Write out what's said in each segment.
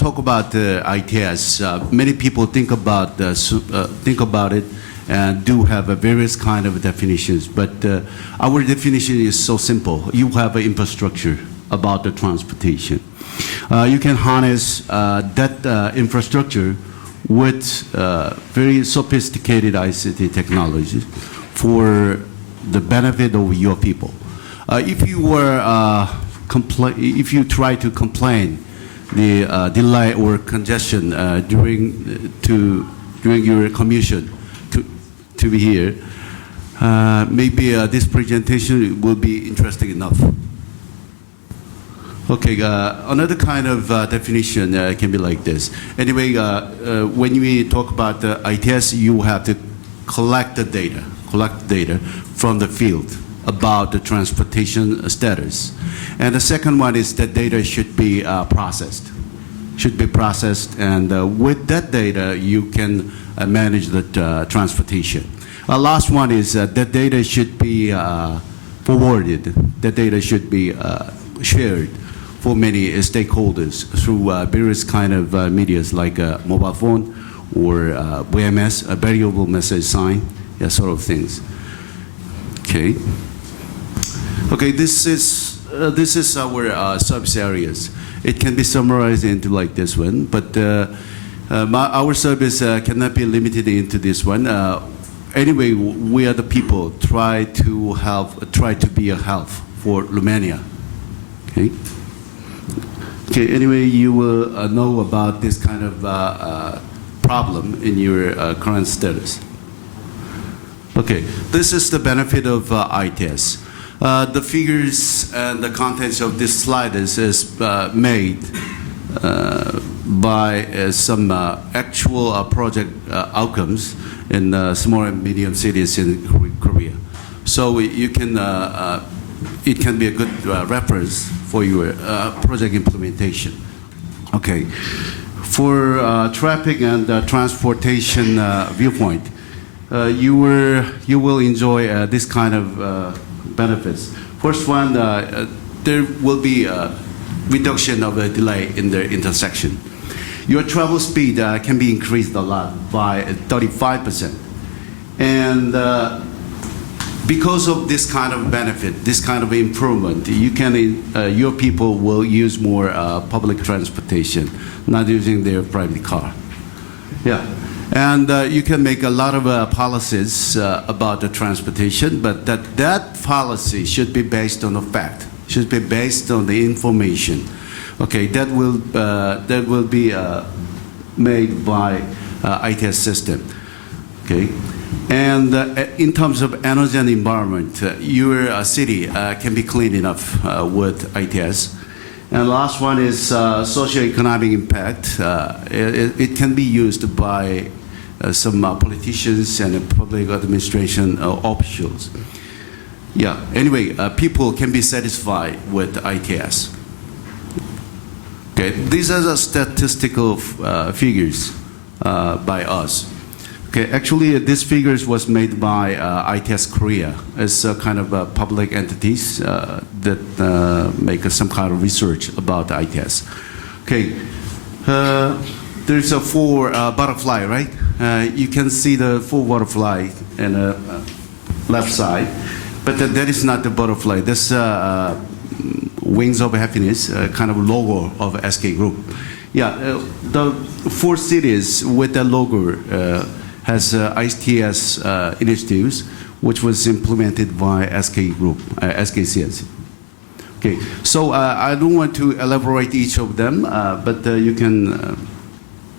talk about ITS, many people think about it and do have a various kind of definitions. But our definition is so simple. You have an infrastructure about the transportation. You can harness that infrastructure with very sophisticated ICT technologies for the benefit of your people. If you try to complain the delay or congestion during your commutation to be here, maybe this presentation will be interesting enough. Okay, another kind of definition can be like this. Anyway, when we talk about ITS, you have to collect the data from the field about the transportation status. And the second one is that data should be processed. And with that data, you can manage the transportation. Last one is that data should be forwarded. That data should be shared for many stakeholders through various kind of medias like mobile phone or VMS, a variable message sign, sort of things. Okay. Okay, this is our service areas. It can be summarized into like this one, but our service cannot be limited into this one. Anyway, we are the people try to be a help for Romania. Okay. Okay. Anyway, you will know about this kind of problem in your current status. Okay, this is the benefit of ITS. The figures and the contents of this slide is made by some actual project outcomes in small and medium cities in Korea. So you can, it can be a good reference for your project implementation. Okay, for traffic and transportation viewpoint, you will enjoy this kind of benefits. First one, there will be a reduction of the delay in the intersection. Your travel speed can be increased a lot by 35%. And because of this kind of benefit, this kind of improvement, you can, your people will use more public transportation, not using their private car. Yeah. And you can make a lot of policies about the transportation, but that policy should be based on a fact, should be based on the information. Okay, that will be made by ITS system. Okay, and in terms of energy and environment, your city can be clean enough with ITS. And the last one is socio-economic impact. It can be used by some politicians and public administration officials. Yeah, anyway, people can be satisfied with ITS. Okay, these are the statistical figures by us. Okay, actually, these figures was made by ITS Korea as a kind of public entities that make some kind of research about ITS. Okay, there's a four butterfly, right? You can see the four butterfly in the left side, but that is not the butterfly. That's Wings of Happiness, kind of logo of SK Group. Yeah, the four cities with that logo has ITS initiatives, which was implemented by SK Group, SKCS. Okay, so I don't want to elaborate each of them, but you can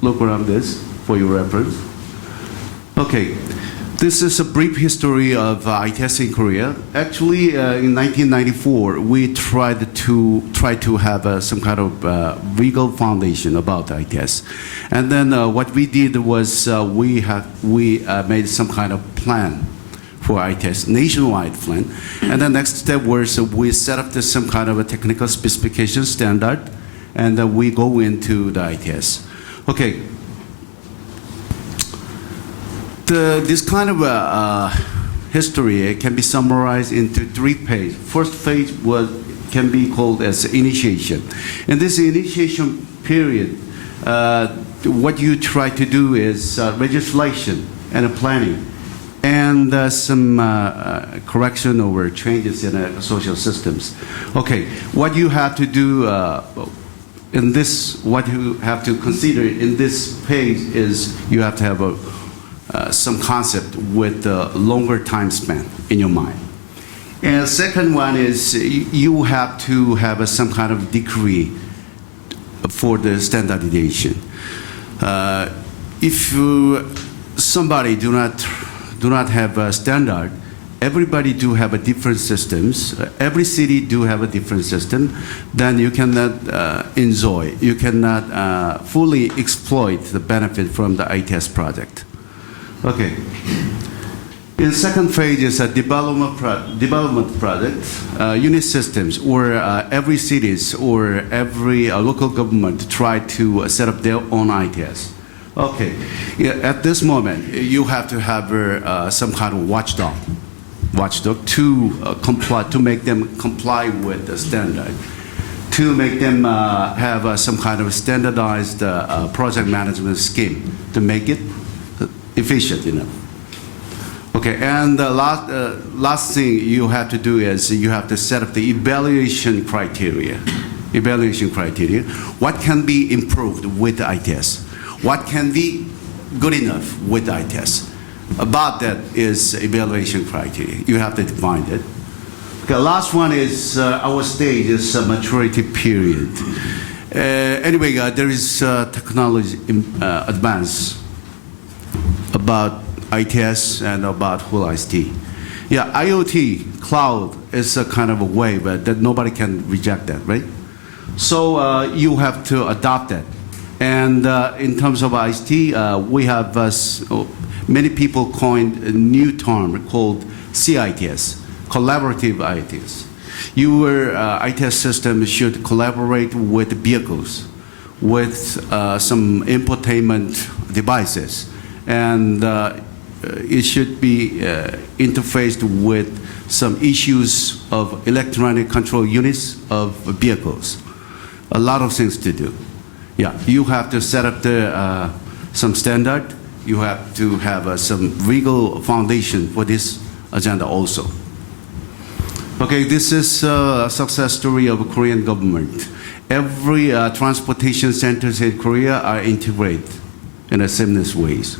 look around this for your reference. Okay, this is a brief history of ITS in Korea. Actually, in 1994, we tried to have some kind of legal foundation about ITS, and then what we did was we made some kind of plan for ITS, nationwide plan, and the next step was we set up some kind of a technical specification standard, and we go into the ITS. Okay. This kind of history can be summarized into 3 phases. First phase can be called as initiation. In this initiation period, what you try to do is legislation and planning, and some correction or changes in social systems. Okay, what you have to do in this, what you have to consider in this page is you have to have some concept with a longer time span in your mind. And the second one is you have to have some kind of decree for the standardization. If somebody do not have a standard, everybody do have a different systems. Every city do have a different system. Then you cannot enjoy, you cannot fully exploit the benefit from the ITS project. Okay. In the second phase is a development project, unit systems, or every cities or every local government try to set up their own ITS. Okay, at this moment, you have to have some kind of watchdog to comply, to make them comply with the standard, to make them have some kind of standardized project management scheme to make it efficient enough. Okay, and the last thing you have to do is you have to set up the evaluation criteria. Evaluation criteria. What can be improved with the ITS? What can be good enough with the ITS? About that is evaluation criteria. You have to define it. Okay, last one is our stage is a maturity period. Anyway, there is technology advance about ITS and about whole ICT. Yeah, IoT, cloud is a kind of a way, but that nobody can reject that, right? So you have to adopt that. And in terms of ICT, we have many people coined a new term called CITS, collaborative ITS. Your ITS system should collaborate with vehicles, with some infotainment devices, and it should be interfaced with some issues of electronic control units of vehicles. A lot of things to do. Yeah, you have to set up the, some standard. You have to have some legal foundation for this agenda also. Okay, this is a success story of a Korean government. Every transportation centers in Korea are integrated in a seamless ways.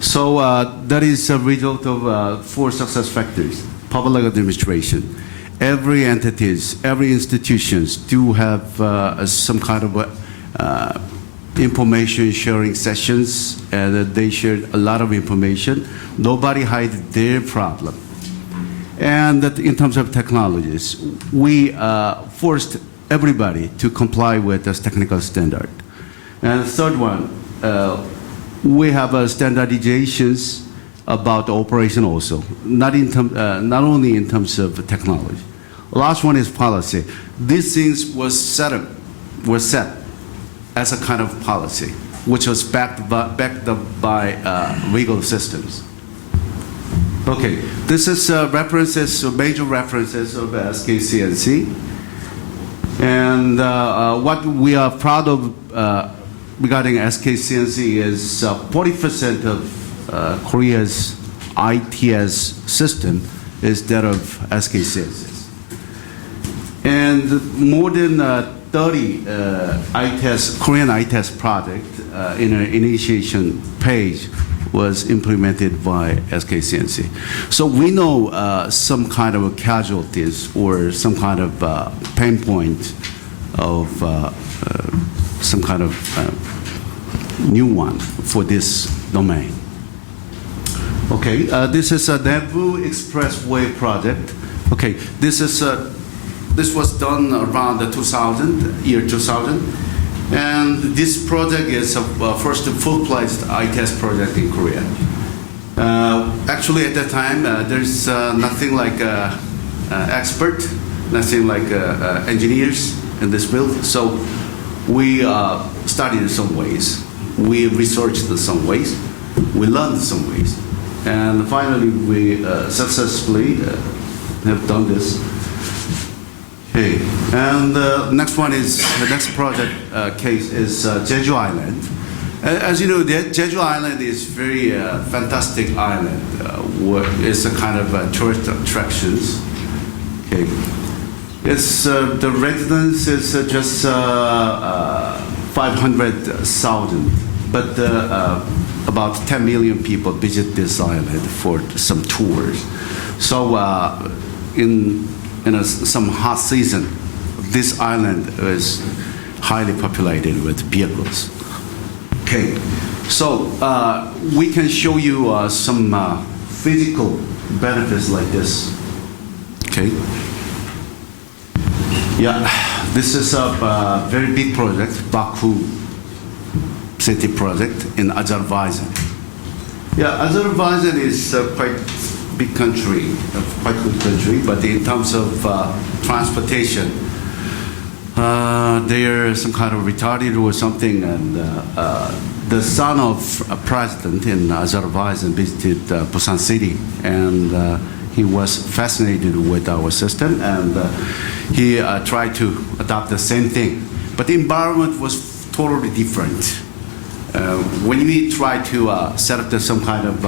So that is a result of 4 success factors. Public administration. Every entities, every institutions do have some kind of information sharing sessions, and they shared a lot of information. Nobody hides their problem. And that in terms of technologies, we forced everybody to comply with this technical standard. And the third one, we have standardizations about the operation also, not only in terms of technology. Last one is policy. These things were set as a kind of policy, which was backed up by legal systems. Okay, this is references, major references of SKCNC. And what we are proud of regarding SKCNC is 40% of Korea's ITS system is that of SKCNC. And more than 30 Korean ITS project in an initiation page was implemented by SKCNC. So we know some kind of casualties or some kind of pain point of some kind of new one for this domain. Okay, this is a Daegu Expressway project. Okay, this was done around the year 2000. And this project is a first full-fledged ITS project in Korea. Actually, at that time, there's nothing like expert, nothing like engineers in this field. So we studied some ways, we researched some ways, we learned some ways, and finally we successfully have done this. Okay, and the next one is, the next project case is Jeju Island. As you know, Jeju Island is very fantastic island. It's a kind of tourist attractions. Okay, it's the residence is just 500,000, but about 10 million people visit this island for some tours. So in some hot season, this island is highly populated with vehicles. Okay, so we can show you some physical benefits like this. Okay. Yeah, this is a very big project, Baku city project in Azerbaijan. Yeah, Azerbaijan is quite big country, quite good country, but in terms of transportation, they are some kind of retarded or something, and the son of a president in Azerbaijan visited Busan city, and he was fascinated with our system, and he tried to adopt the same thing. But the environment was totally different. When we tried to set up some kind of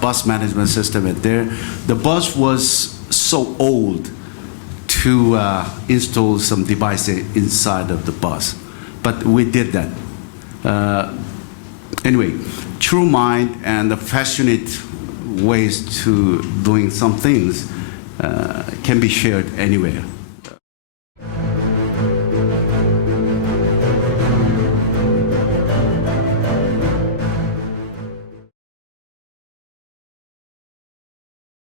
bus management system in there, the bus was so old to install some devices inside of the bus. But we did that. Anyway, true mind and the passionate ways to doing some things can be shared anywhere.